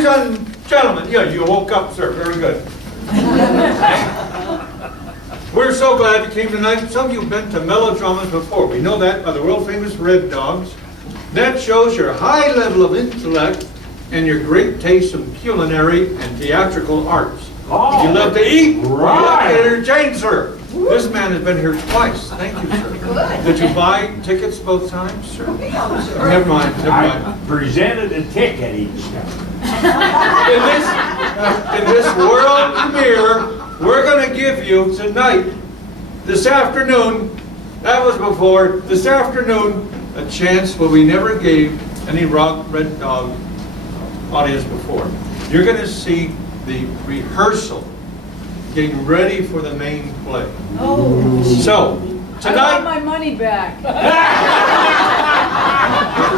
Ladies and gentlemen, yeah, you woke up, sir. Very good. We're so glad you came tonight. Some of you have been to Melodramas before. We know that by the world-famous Red Dogs. That shows your high level of intellect and your great taste in culinary and theatrical arts. Oh, you love to eat, right. You love to entertain, sir. This man has been here twice. Thank you, sir. Good. Did you buy tickets both times, sir? Never mind, never I mind. presented a ticket each time. In this world premiere, we're going to give you tonight, this afternoon, that was before, this afternoon, a chance where we never gave any Red Dog audience before. You're going to see the rehearsal, getting ready for the main play. Oh. So, I want tonight, my money back.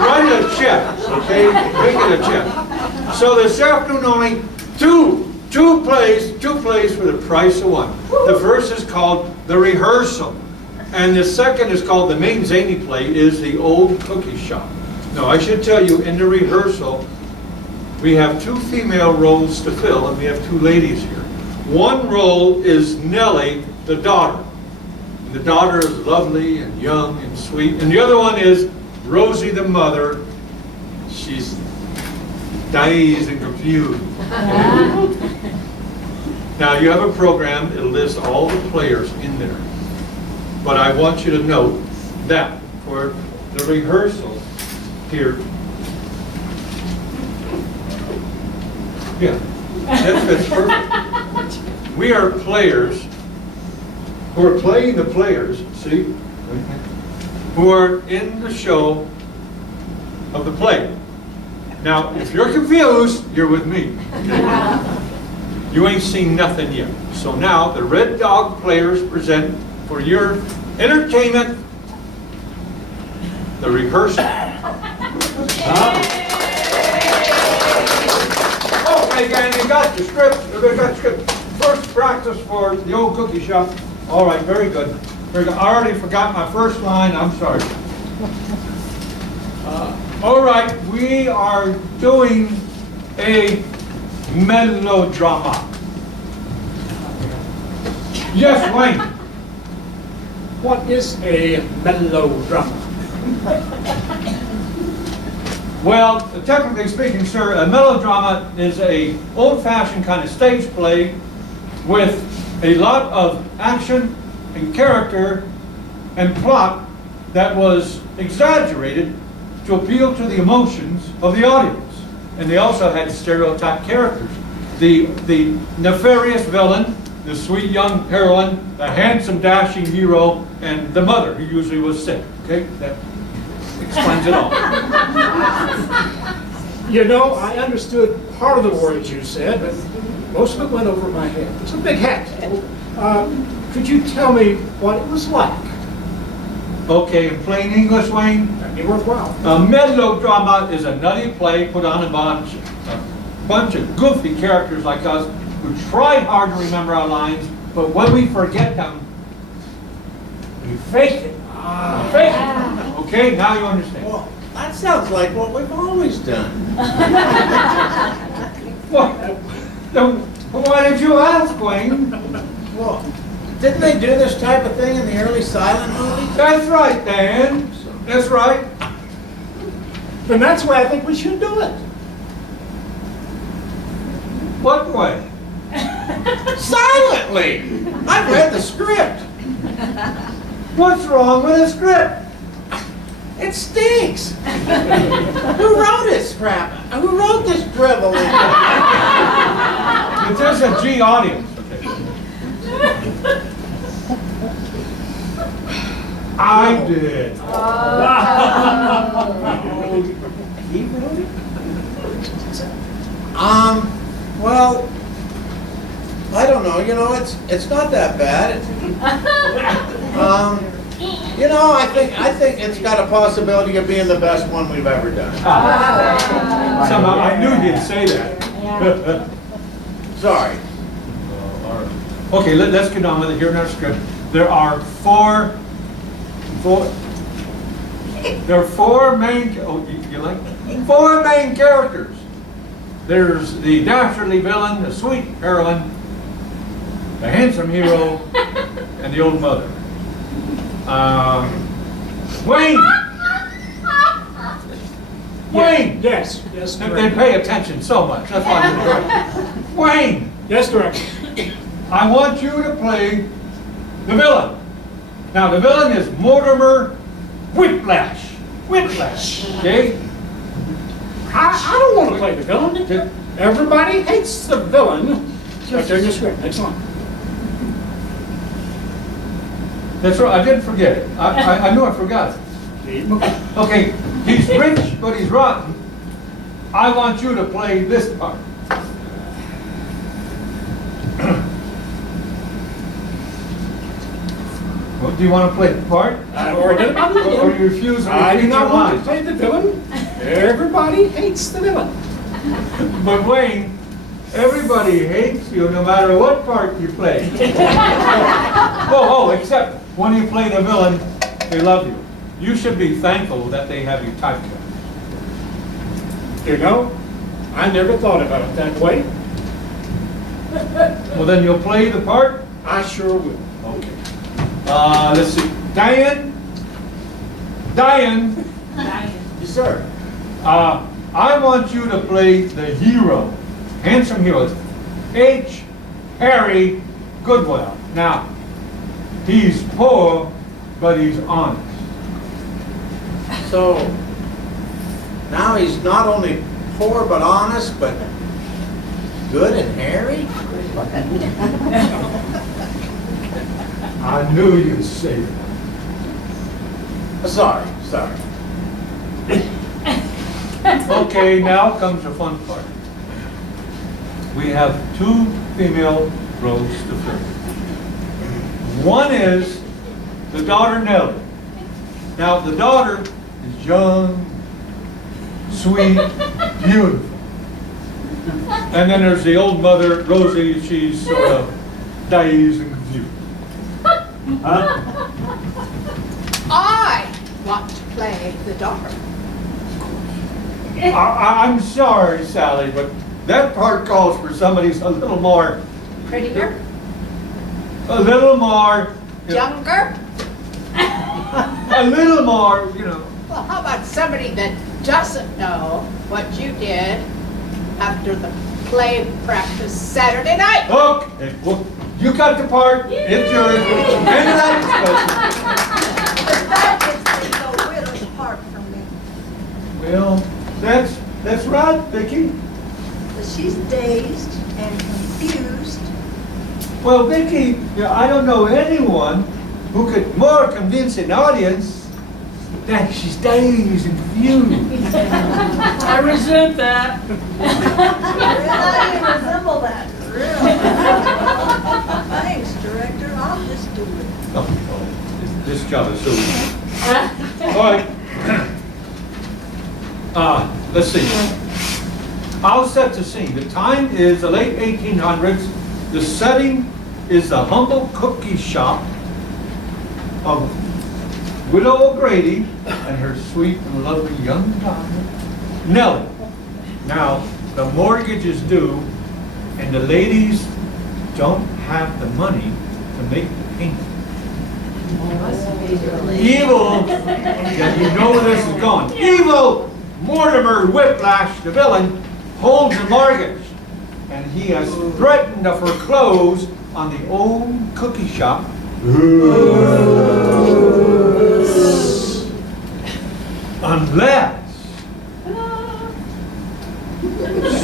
write a check, okay? Make it a check. So this afternoon only two plays for the price of one. The first is called The Rehearsal, and the second is called, the main zany play is The Old Cookie Shoppe. Now I should tell you, in The Rehearsal, we have two female roles to fill, and we have two ladies here. One role is Nellie, the daughter. The daughter is lovely and young and sweet, and the other one is Rosie, the mother. She's dazed and confused. Now you have a program, it'll list all the players in there. But I want you to note that for the rehearsal here, yeah, that fits perfect. We are players who are playing the players, see, who are in the show of the play. Now, if you're confused, you're with me. You ain't seen nothing yet. So now, the Red Dog players present for your entertainment, the rehearsal. Okay, gang, you got your script. You got script. First practice for the Old Cookie Shoppe. All right, very good. Very good. I already forgot my first line. I'm sorry. All right, we are doing a melodrama. Yes, Wayne. What is a melodrama? Well, technically speaking, sir, a melodrama is a old-fashioned kind of stage play with a lot of action and character and plot that was exaggerated to appeal to the emotions of the audience. And they also had stereotyped characters. The nefarious villain, the sweet young heroine, the handsome dashing hero, and the mother who usually was sick. Okay, that explains it all. You know, I understood part of the words you said, but most of it went over my head. It's a big hat. Could you tell me what it was like? Okay, in plain English, Wayne, That'd be worthwhile. a melodrama is a nutty play put on a bunch of goofy characters like us who try hard to remember our lines, but when we forget them, we fake it. We fake it. Okay, now you understand. Well, that sounds like what we've always done. What? Why did you ask, Wayne? Well, didn't they do this type of thing in the early silent movies? That's right, Dan. That's right. Then that's why I think we should do it. What way? Silently! I've read the script. What's wrong with the script? It stinks. Who wrote this crap? Who wrote this drivel? It's just a G audience. I did. He wrote it? Well, I don't know. You know, it's not that bad. You know, I think it's got a possibility of being the best one we've ever done. Somehow I knew he'd say that. Sorry. Okay, let's get on with it here in our script. There are four main, oh, you like that? Four main characters. there's the dastardly villain, the sweet heroine, the handsome hero, and the old mother. Wayne! Wayne! Yes, They director. pay attention so much, that's why I'm directing. Wayne! Yes, director. I want you to play the villain. Now, the villain is Mortimer Whiplash. Whiplash, okay? I don't want to play the villain. Everybody hates the villain. Right there in your script. Next line. That's right, I didn't forget it. I knew I forgot it. Okay, he's rich, but he's rotten. I want you to play this part. Well, do you want to play the part? Or did I Or you refuse to I do repeat your not want to lines? play the villain. Everybody hates the villain. But Wayne, everybody hates you no matter what part you play. Oh, except when you play the villain, they love you. You should be thankful that they have you typecast. You know, I never thought about it that way. Well, then you'll play the part? I sure will. Okay. Let's see. Diane? Yes, sir. I want you to play the hero, handsome hero, H. Harry Goodwill. Now, he's poor, but he's honest. So, now he's not only poor but honest, but good and hairy? I knew you'd say that. Sorry. Okay, now comes the fun part. We have two female roles to fill. One is the daughter Nellie. Now, the daughter is young, sweet, beautiful. And then there's the old mother, Rosie. She's sort of dazed and confused. Huh? I want to play the daughter. I'm sorry, Sally, but that part calls for somebody who's a little more, Prettier, you know, younger. a little more, you know. Well, how about somebody that doesn't know what you did after the play practice Saturday night? Okay, well, you got the part. It's yours. End of that But that is the widow's part from me. discussion. Well, that's right, Vicki. But she's dazed and confused. Well, Vicki, you know, I don't know anyone who could more convince an audience that she's dazed and confused. I resent that. I resemble that, really. Thanks, director. I'll just do it. Oh, this job is so easy. All right. Let's see. I'll set the scene. The time is the late 1800s. The setting is the humble cookie shop of Widow O'Grady and her sweet and lovely young daughter, Nellie. Now, the mortgage is due, and the ladies don't have the money to make the payment. Evil, yeah, you know where this is going. Evil Mortimer Whiplash, the villain, holds the mortgage, and he has threatened to foreclose on the Old Cookie Shop. Unless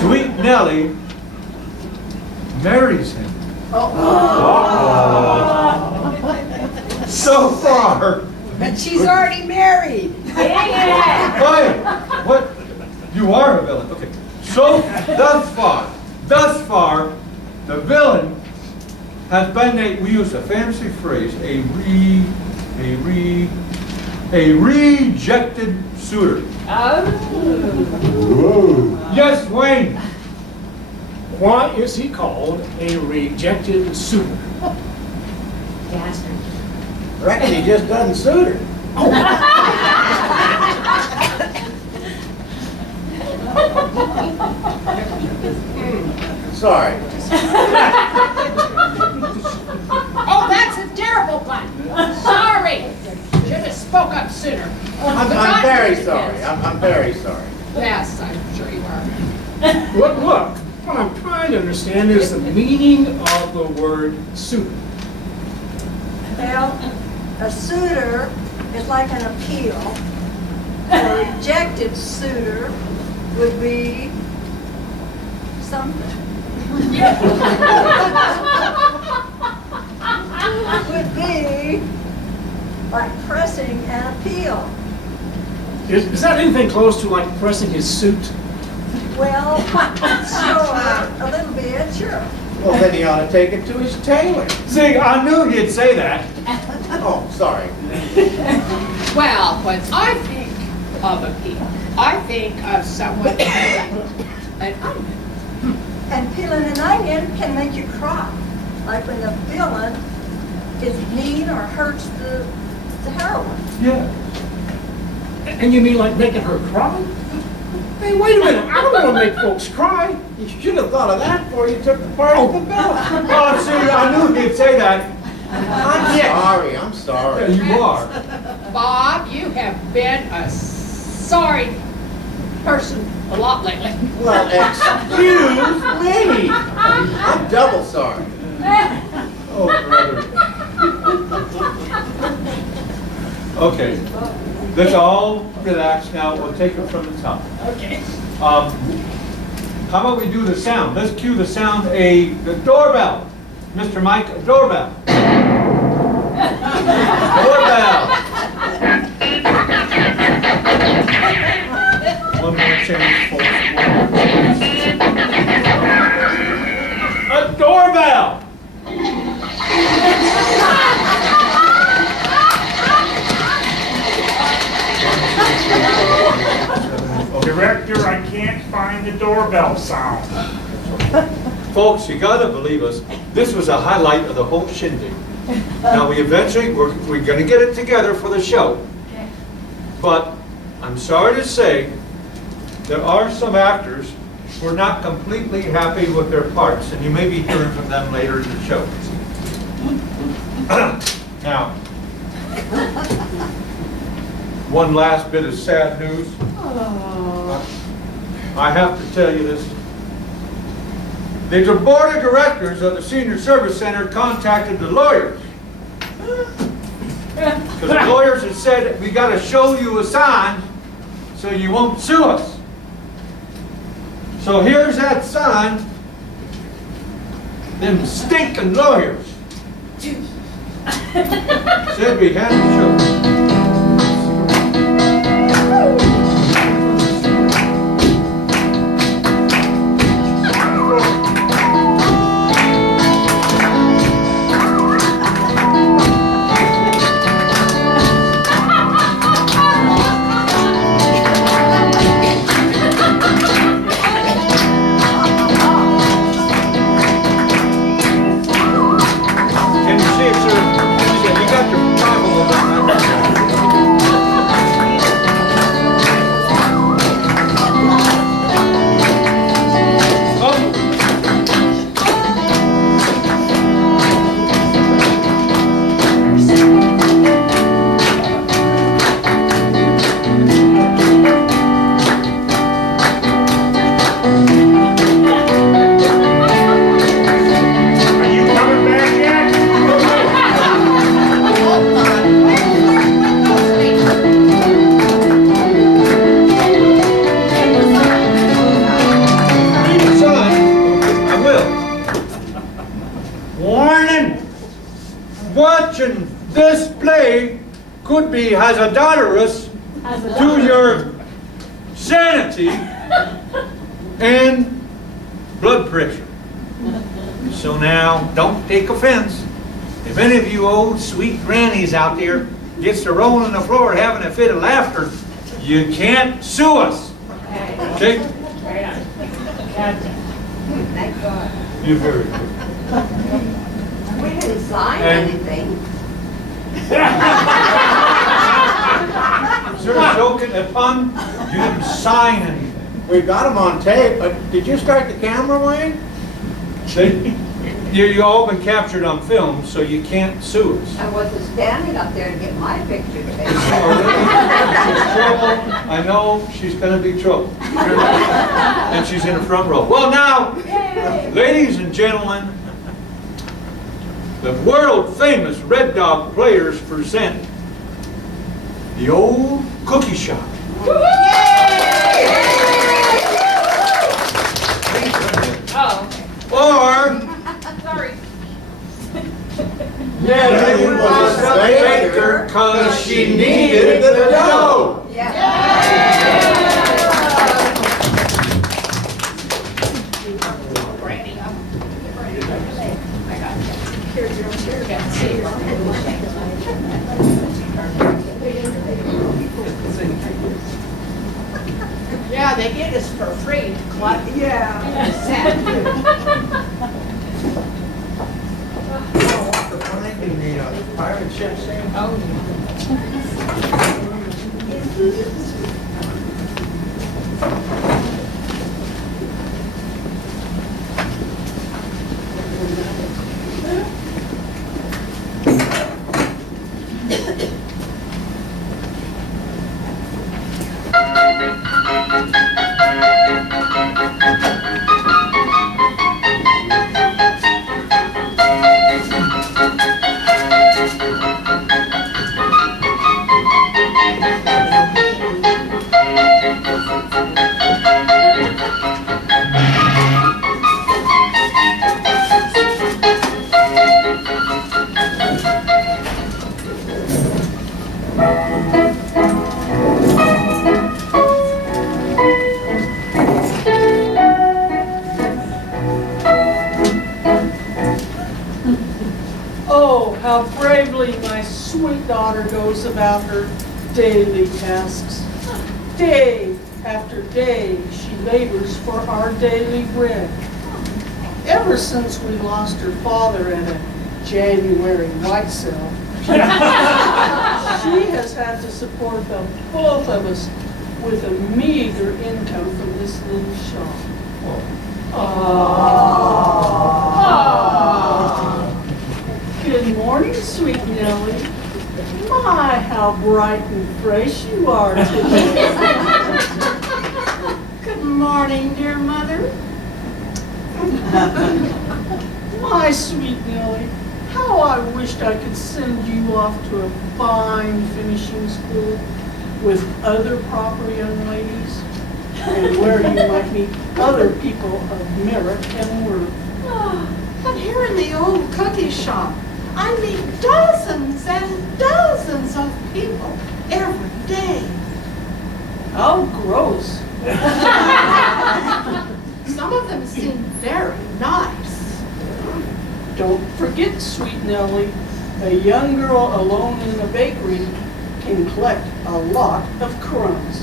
Sweet Nellie marries him. So far, But she's already married. hey, what? You are a villain. Okay. So thus far, the villain has been we use a fancy phrase, a rejected suitor. Yes, Wayne. Why is he called a rejected suitor? Reckon he just doesn't suit her. Sorry. Oh, that's a terrible pun. Sorry. Should have spoke up sooner. I'm very sorry. I'm very sorry. Yes, I'm sure you are. Look, what I'm trying to understand is the meaning of the word suitor. Well, a suitor is like an appeal. A rejected suitor would be something. Would be like pressing an appeal. Is that anything close to like pressing his suit? Well, sure, a little bit, sure. Well, then he ought to take it to his tailor. See, I knew he'd say that. Oh, sorry. Well, when I think of appeal, I think of someone peeling an onion. And peeling an onion can make you cry, like when the villain is mean or hurts the heroine. Yeah. And you mean like making her cry? Hey, wait a minute, I don't want to make folks cry. You should have thought of that before you took the part of the bill. Oh, see, I knew he'd say that. I'm sorry. Yeah, you are. Bob, you have been a sorry person a lot lately. Well, excuse me. I'm double sorry. Oh, brother. Okay, let's all relax now. We'll take it from the top. Okay. How about we do the sound? Let's cue the sound, the doorbell. Mr. Mike, a doorbell. Doorbell. One more chance, folks. A doorbell. Director, I can't find the doorbell sound. Folks, you gotta believe us, this was a highlight of the whole shindig. Now, we're gonna get it together for the show. But I'm sorry to say, there are some actors who are not completely happy with their parts, and you may be hearing from them later in the show. Now, one last bit of sad news. I have to tell you this. The board of directors of the Senior Service Center contacted the lawyers. Because the lawyers had said, we got to show you a sign so you won't sue us. So here's that sign. Them stinking lawyers said we had to show. Watching this play could be hazardous to your sanity and blood pressure. So now, don't take offense. If any of you old sweet grannies out there gets to rolling on the floor having a fit of laughter, you can't sue us. Okay? Thank God. You're very good. We didn't sign And- anything. Is there a joke in the pun? You didn't sign anything. We've got him on tape, but did you start the camera, Wayne? You all been captured on film, so you can't sue us. I wasn't standing up there to get my picture taken. Oh, really? She's trouble. I know she's gonna be trouble. And she's in the front row. Well now, ladies and gentlemen, the world famous Red Dog Players present the Old Cookie Shoppe. Oh, Or sorry. Nellie was a baker 'cause she needed the dough. Granny, I'm ready to go. I got you. Here's your chair. See your Yeah, they get us for free to collect. Yeah. Pirate ship saying, Oh, how bravely my sweet daughter goes about her daily tasks. Day after day, she labors for our daily bread. Ever since we lost her father in a January white sale, she has had to support the both of us with a meager income from this little shop. Aww. Good morning, sweet Nellie. My, how bright and fresh you are today. Good morning, dear mother. My sweet Nellie, how I wished I could send you off to a fine finishing school with other proper young ladies, and where you might meet other people of merit and worth. But here in the Old Cookie Shoppe, I meet dozens and dozens of people every day. How gross. Some of them seem very nice. Don't forget, sweet Nellie, a young girl alone in a bakery can collect a lot of crumbs.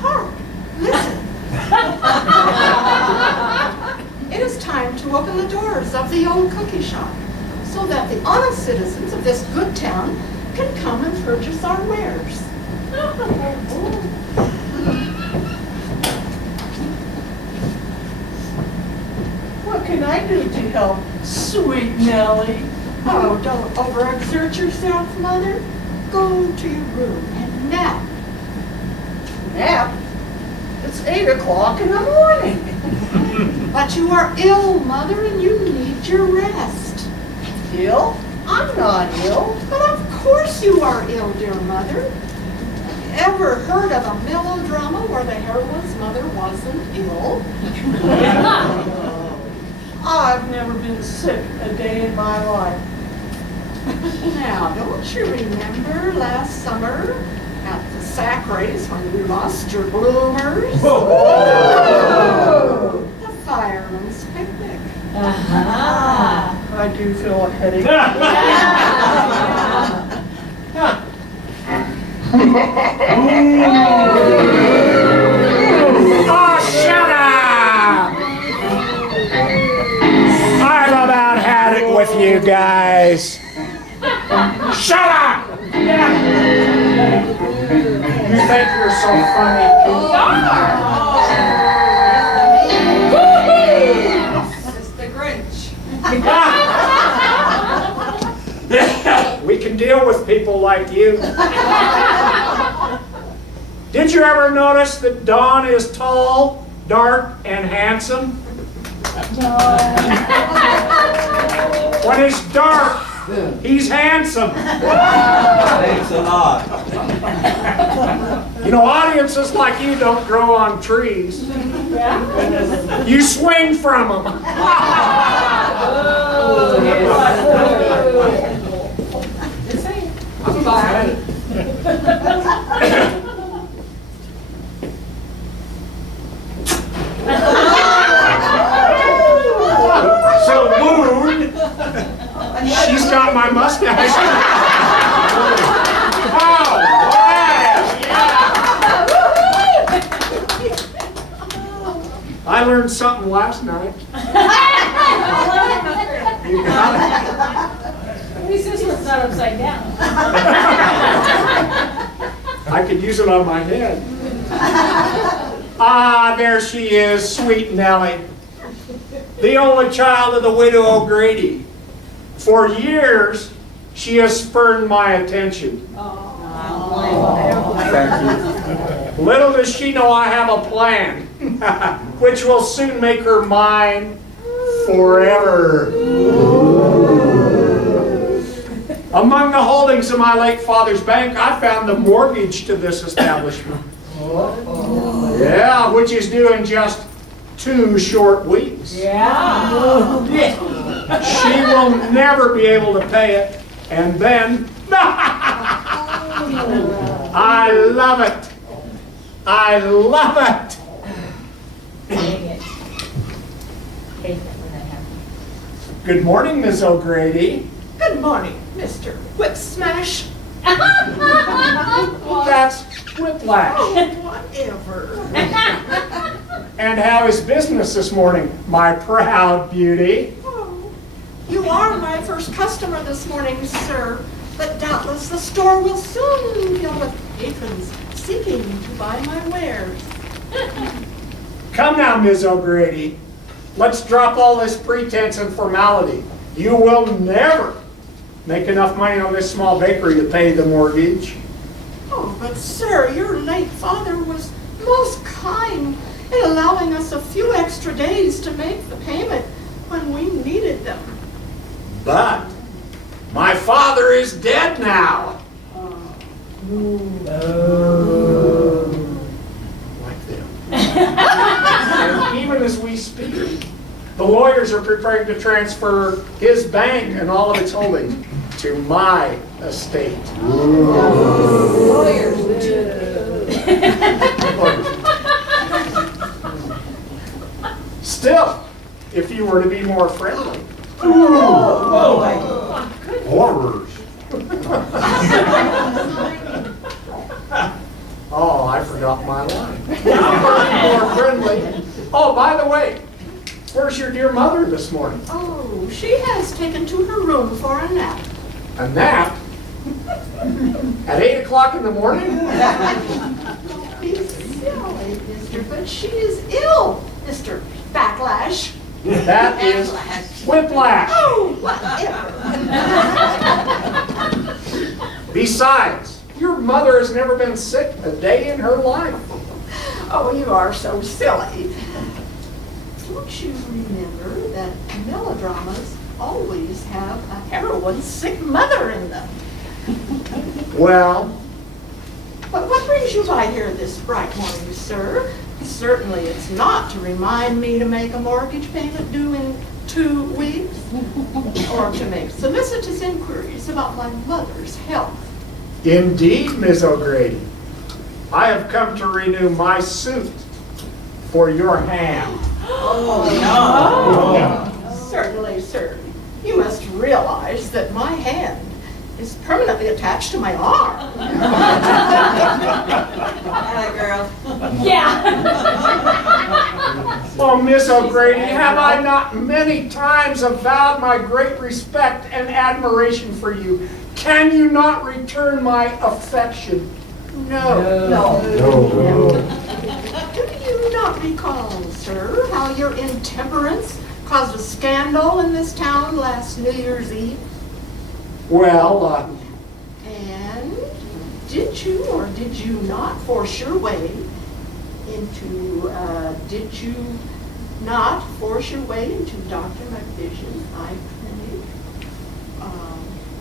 Hark, listen. It is time to open the doors of the Old Cookie Shoppe so that the honest citizens of this good town can come and purchase our wares. What can I do to help, sweet Nellie? Oh, don't overexert yourself, Mother. Go to your room and nap. Nap? It's 8 o'clock in the morning. But you are ill, Mother, and you need your rest. Ill? I'm not ill. But of course you are ill, dear Mother. Ever heard of a melodrama where the heroine's mother wasn't ill? I've never been sick a day in my life. Now, don't you remember last summer at the sack race when you lost your bloomers? The fireman's picnic. I do feel a headache. Oh, shut up! I've about had it with you guys. Shut up! You think you're so funny. It's the Grinch. We can deal with people like you. Did you ever notice that Don is tall, dark, and handsome? When it's dark, he's handsome. Thanks a lot. You know, audiences like you don't grow on trees. You swing from them. So, Moon, she's got my mustache. Wow! I learned something last night. You got it? At least this one's not upside down. I could use it on my head. Ah, there she is, sweet Nellie. The only child of the widow O'Grady. For years, she has spurned my attention. Little does she know I have a plan, which will soon make her mine forever. Among the holdings of my late father's bank, I found the mortgage to this establishment. Yeah, which is due in just 2 short weeks. She will never be able to pay it, and then I love it. I love it. Good morning, Miss O'Grady. Good morning, Mr. Whip Smash. That's Whiplash. Oh, whatever. And how is business this morning, my proud beauty? Oh, you are my first customer this morning, sir. But doubtless the store will soon fill with patrons seeking to buy my wares. Come now, Ms. O'Grady. Let's drop all this pretense and formality. You will never make enough money on this small bakery to pay the mortgage. Oh, but sir, your late father was most kind in allowing us a few extra days to make the payment when we needed them. But my father is dead now. Like them. And even as we speak, the lawyers are preparing to transfer his bank and all of its holdings to my estate. Still, if you were to be more friendly. Horrors. Oh, I forgot my line. More friendly. Oh, by the way, where's your dear mother this morning? Oh, she has taken to her room for a nap. A nap? At 8 o'clock in the morning? Don't be silly, mister, but she is ill, Mr. Backlash. That is Whiplash. Oh, whatever. Besides, your mother has never been sick a day in her life. Oh, you are so silly. Don't you remember that melodramas always have a heroine's sick mother in them? Well, But what brings you by here this bright morning, sir? Certainly it's not to remind me to make a mortgage payment due in 2 weeks, or to make solicitous inquiries about my mother's health. indeed, Miss O'Grady. I have come to renew my suit for your hand. Certainly, sir. You must realize that my hand is permanently attached to my arm. Yeah. Oh, Miss O'Grady, have I not many times avowed my great respect and admiration for you? Can you not return my affection? No. No. Do you not recall, sir, how your intemperance caused a scandal in this town last New Year's Eve? Well, And did you or did you not force your way into, Dr. McVision's eye clinic?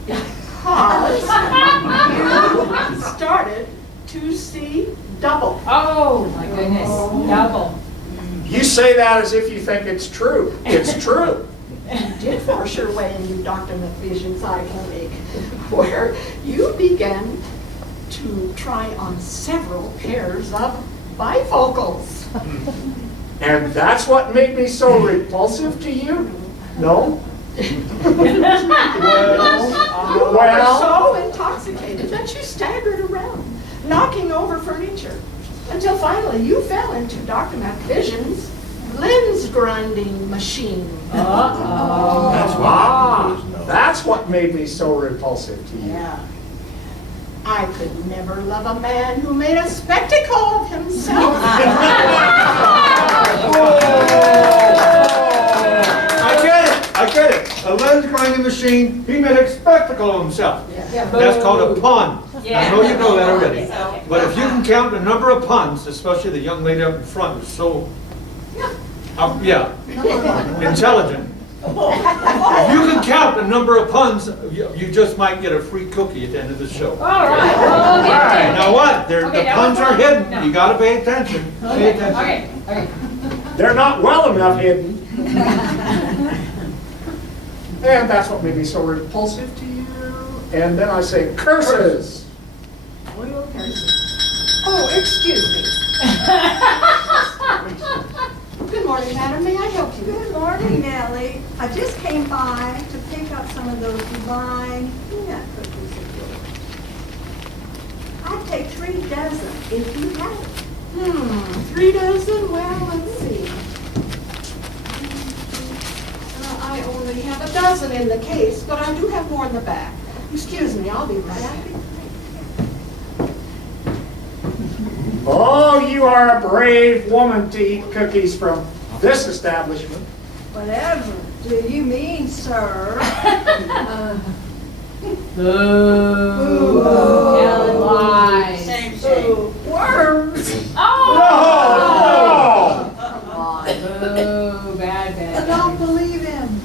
Because you started to see double. Oh, my goodness, double. you say that as if you think it's true. It's true. You did force your way into Dr. McVision's eye clinic, where you began to try on several pairs of bifocals. And that's what made me so repulsive to you? No? You were Well, so intoxicated that you staggered around, knocking over furniture, until finally you fell into Dr. McVision's lens grinding machine. that's what made me so repulsive to you. Yeah. I could never love a man who made a spectacle of himself. I get it. A lens grinding machine, he made a spectacle of himself. That's called a pun. I know you know that already. But if you can count the number of puns, especially the young lady up in front is so, intelligent. If you can count the number of puns, you just might get a free cookie at the end of the show. All right, well, okay. Now what? The Okay, now puns we're are fine. hidden. No. You gotta pay attention. Pay attention. Okay, okay. They're not well enough hidden. And that's what made me so repulsive to you. And then I say, curses! Oh, excuse me. Good morning, madam. May I help you? Good morning, Nellie. I just came by to pick up some of those divine peanut cookies of yours. I'd take 3 dozen if you had it. 3 dozen? Well, let's see. I only have a dozen in the case, but I do have more in the back. Excuse me, I'll be right back. Oh, you are a brave woman to eat cookies from this establishment. Whatever do you mean, sir? Lies. Same, same. Worms! Oh! Come on. Boo, bad, I bad. don't believe him.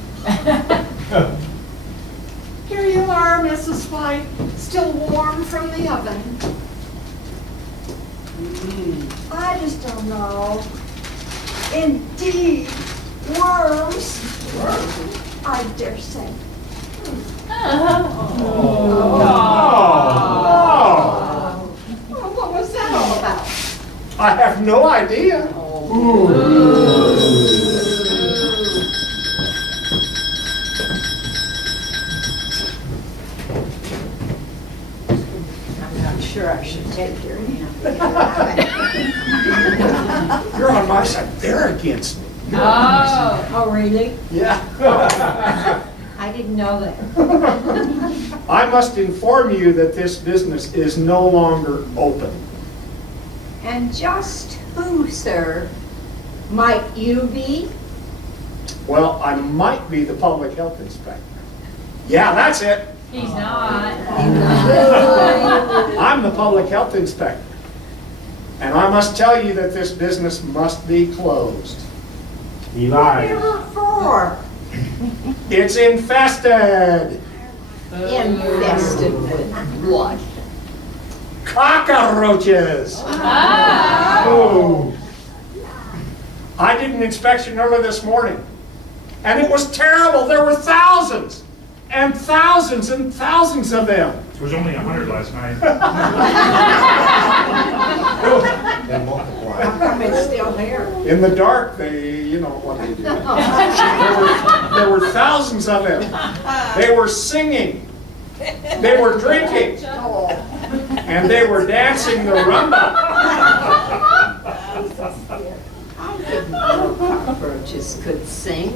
Here you are, Mrs. White, still warm from the oven. I just don't know. Indeed, worms. I dare say. Oh, what was that all about? I have no idea. I'm not sure I should take your hand. You're on my side. They're against me. Oh, really? Yeah. I didn't know that. I must inform you that this business is no longer open. And just who, sir, might you be? Well, I might be the public health inspector. Yeah, that's it. he's not. I'm the public health inspector. And I must tell you that this business must be closed. He lies. Never for. It's infested. Infested with what? Cockroaches. Oh. I did an inspection early this morning, and it was terrible. There were thousands and thousands and thousands of them. It was only 100 last night. They multiply. How come it's still there? In the dark, you know what they do. There were thousands of them. They were singing. They were drinking. And they were dancing the rumba. I didn't know cockroaches could sing.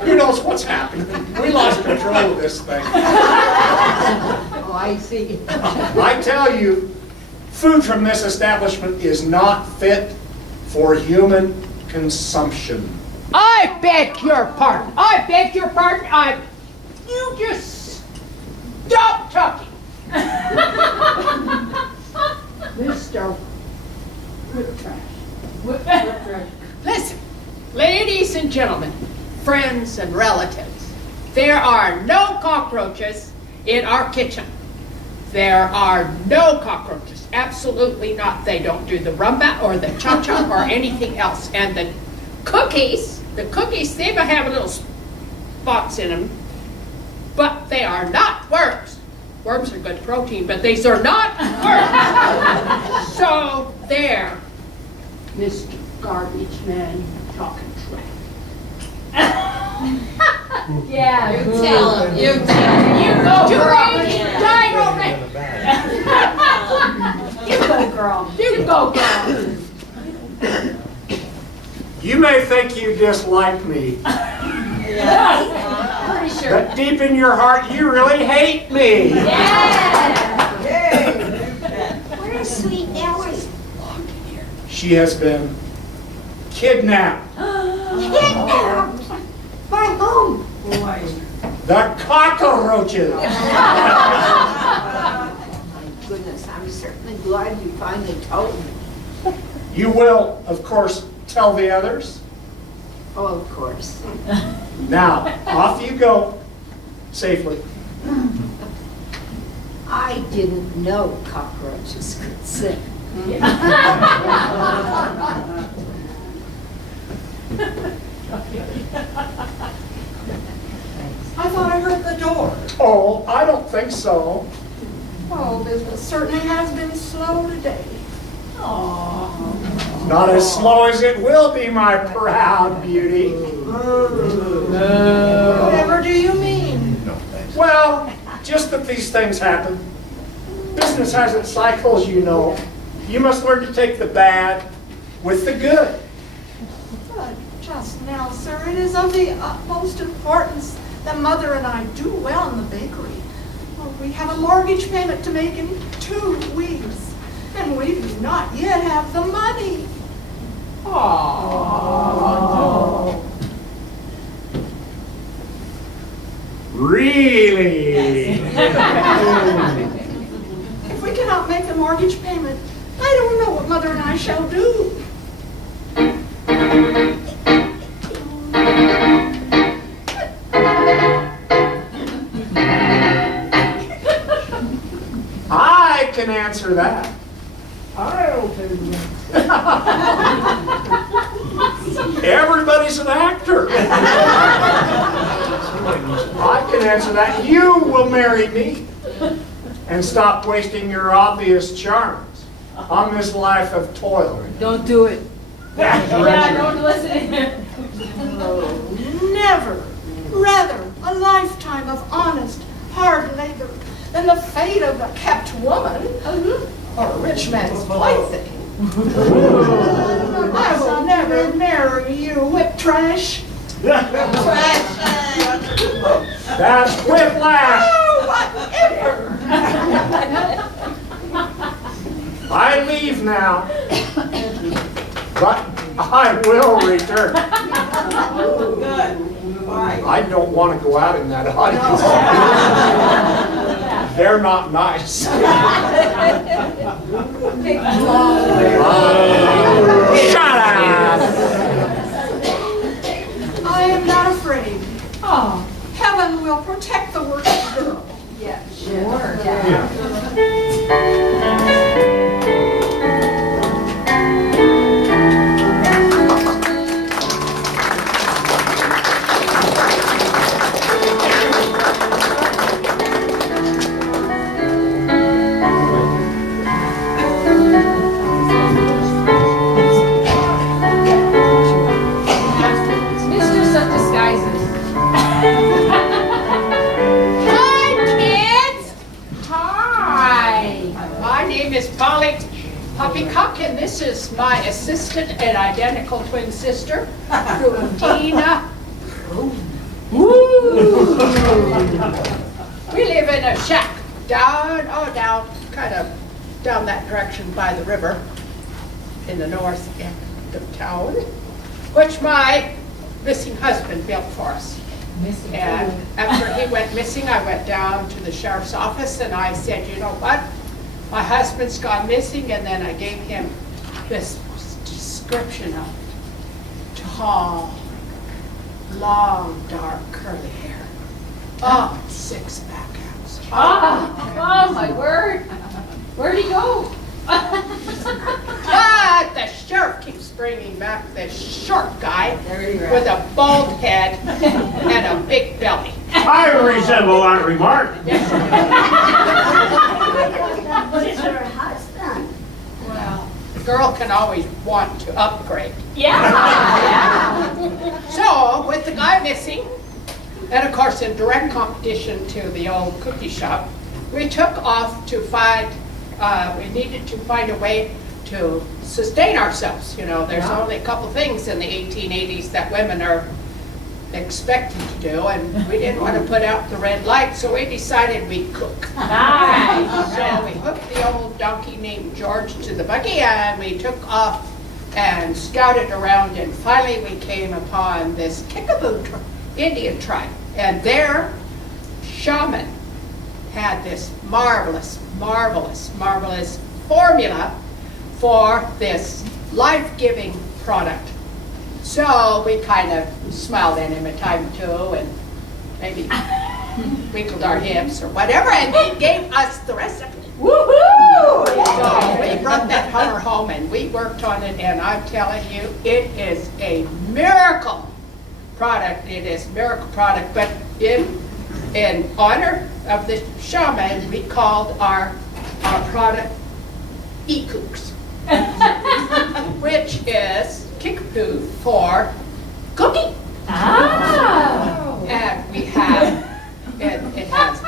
Who knows what's happening? We lost control of this thing. Oh, I see. I tell you, food from this establishment is not fit for human consumption. I beg your pardon. I beg your pardon. You just stop talking. Mr. Whip Trash. Listen, ladies and gentlemen, friends and relatives, there are no cockroaches in our kitchen. There are no cockroaches. Absolutely not. They don't do the rumba or the cha-cha or anything else. And the cookies, they might have little spots in them, but they are not worms. Worms are good protein, but these are not worms. So there, Mr. Garbage Man, talking trash. Yeah. You tell him. You go, girl. Die already. You go, girl. You go, girl. You may think you dislike me, Pretty sure. but deep in your heart, you really hate me. Yeah. Where's Sweet Nellie? She has been kidnapped. Kidnapped! By whom? The cockroaches. My goodness, I'm certainly glad you finally told me. You will, of course, tell the others. Oh, of course. Now, off you go, safely. I didn't know cockroaches could sing. I thought I heard the door. Oh, I don't think so. Oh, business certainly has been slow today. Not as slow as it will be, my proud beauty. Whatever do you mean? Well, just that these things happen. Business has its cycles, you know. You must learn to take the bad with the good. But just now, sir, it is of the utmost importance that Mother and I do well in the bakery. Well, we have a mortgage payment to make in 2 weeks, and we do not yet have the money. Really? If we cannot make the mortgage payment, I don't know what Mother and I shall do. I can answer that. I'll tell you. Everybody's an actor. I can answer that. You will marry me and stop wasting your obvious charms on this life of toil. Don't do it. Yeah, don't listen to him. Never. Rather, a lifetime of honest, hard labor than the fate of a kept woman or a rich man's plaything. I will never marry you, whip trash. That's whiplash. Oh, whatever. I leave now, but I will return. I don't want to go out in that audience. They're not nice. Shut up! I am not afraid. Oh, Heaven will protect the working girl. yeah, sure. identical twin sister, Rudina. We live in a shack kind of down that direction by the river in the north end of town, which my missing husband built for us. And after he went missing, I went down to the sheriff's office and I said, you know what? My husband's gone missing, and then I gave him this description of tall, long, dark, curly hair. Oh, 6 back abs. Oh my word. Where'd he go? But the sheriff keeps bringing back this short guy with a bald head and a big belly. I resemble that remark. Who's your husband? Well, the girl can always want to upgrade. Yeah. So, with the guy missing, and of course in direct competition to the Old Cookie Shoppe, we took off to find, we needed to find a way to sustain ourselves. You know, there's only a couple things in the 1880s that women are expected to do, and we didn't want to put out the red light, so we decided we'd cook. Nice. So we hooked the old donkey named George to the buggy, and we took off and scouted around, and finally we came upon this Kickapoo Indian tribe, and their shaman had this marvelous formula for this life-giving product. So we kind of smiled at him a time or two and maybe wrinkled our hips or whatever, and he gave us the recipe. Woohoo! So we brought that Hummer home and we worked on it, and I'm telling you, it is a miracle product. It is a miracle product, but in honor of the shaman, we called our product E-Cooks, which is Kickapoo for cooking. Ah. And we have, it has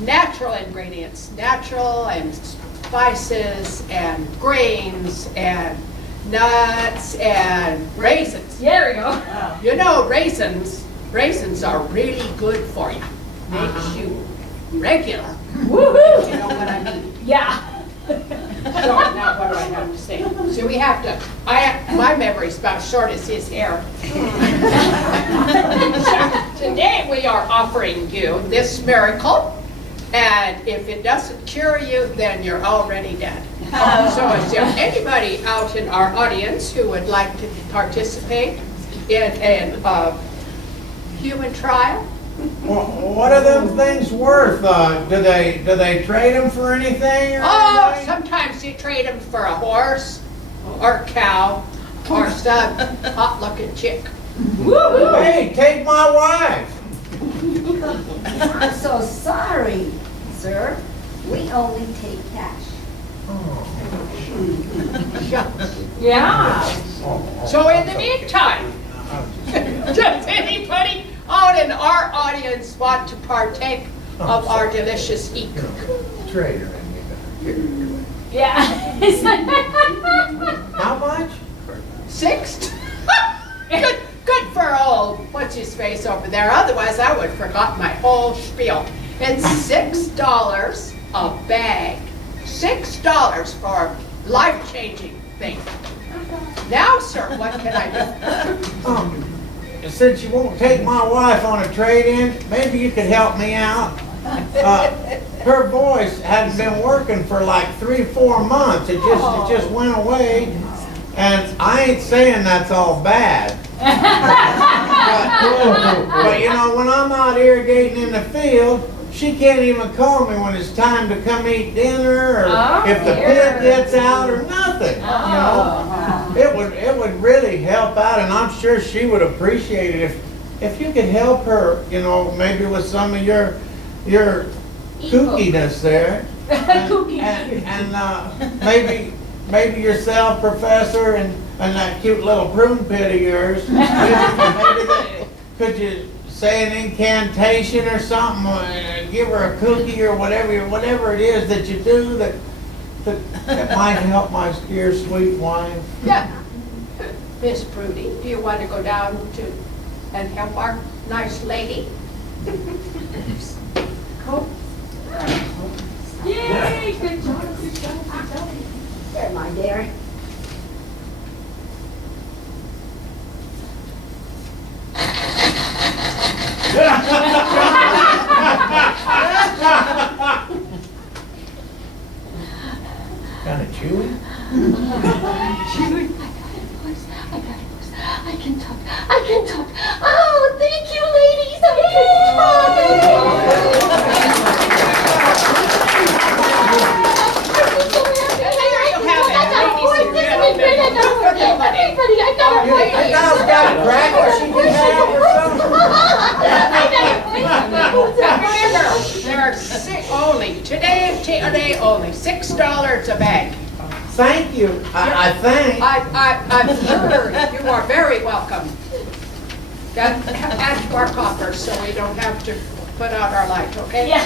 natural ingredients, natural and spices and grains and nuts and raisins. There we go. You know, raisins are really good for you. Makes you regular. Woohoo! You know what I mean? Yeah. So now what do I have to say? So we have to, my memory's about as short as his hair. Today we are offering you this miracle, and if it doesn't cure you, then you're already dead. So is there anybody out in our audience who would like to participate in a human trial? Well, what are them things worth? Do they trade them for anything? Or Oh, anything? sometimes you trade them for a horse or a cow or some hot-looking chick. Woohoo! Hey, take my wife. I'm so sorry, sir. We only take cash. Yeah. So in the meantime, does anybody out in our audience want to partake of our delicious e-cook? Trader. Yeah. How much? 6? Good for old what's-his-face over there. Otherwise, I would have forgotten my whole spiel. It's $6 a bag. $6 for life-changing things. Now, sir, what can I do? Since you won't take my wife on a trade-in, maybe you could help me out. Her voice hadn't been working for like 3-4 months. It just went away. And I ain't saying that's all bad. But you know, when I'm out irrigating in the field, she can't even call me when it's time to come eat dinner, or if the pit gets out, or nothing. You know, it would really help out, and I'm sure she would appreciate it if you could help her. You know, maybe with some of your kookiness there, and maybe yourself, Professor, and that cute little prune pit of yours. Could you say an incantation or something, give her a cookie or whatever it is that you do that might help my dear sweet wife? Yeah. Miss Prudy, do you want to go down to and help our nice lady? Go. Yay, good job, good job, good job. There, my dear. Kind of chewy. I can talk. I can talk. Oh, thank you, ladies. I can talk. Everybody, I got her. That dog's got a cracker, she can have or something. Remember, they're today only $6 a bag. Thank you, I think. I'm sure you are very welcome. Add to our coffers so we don't have to put out our light, okay? Yeah.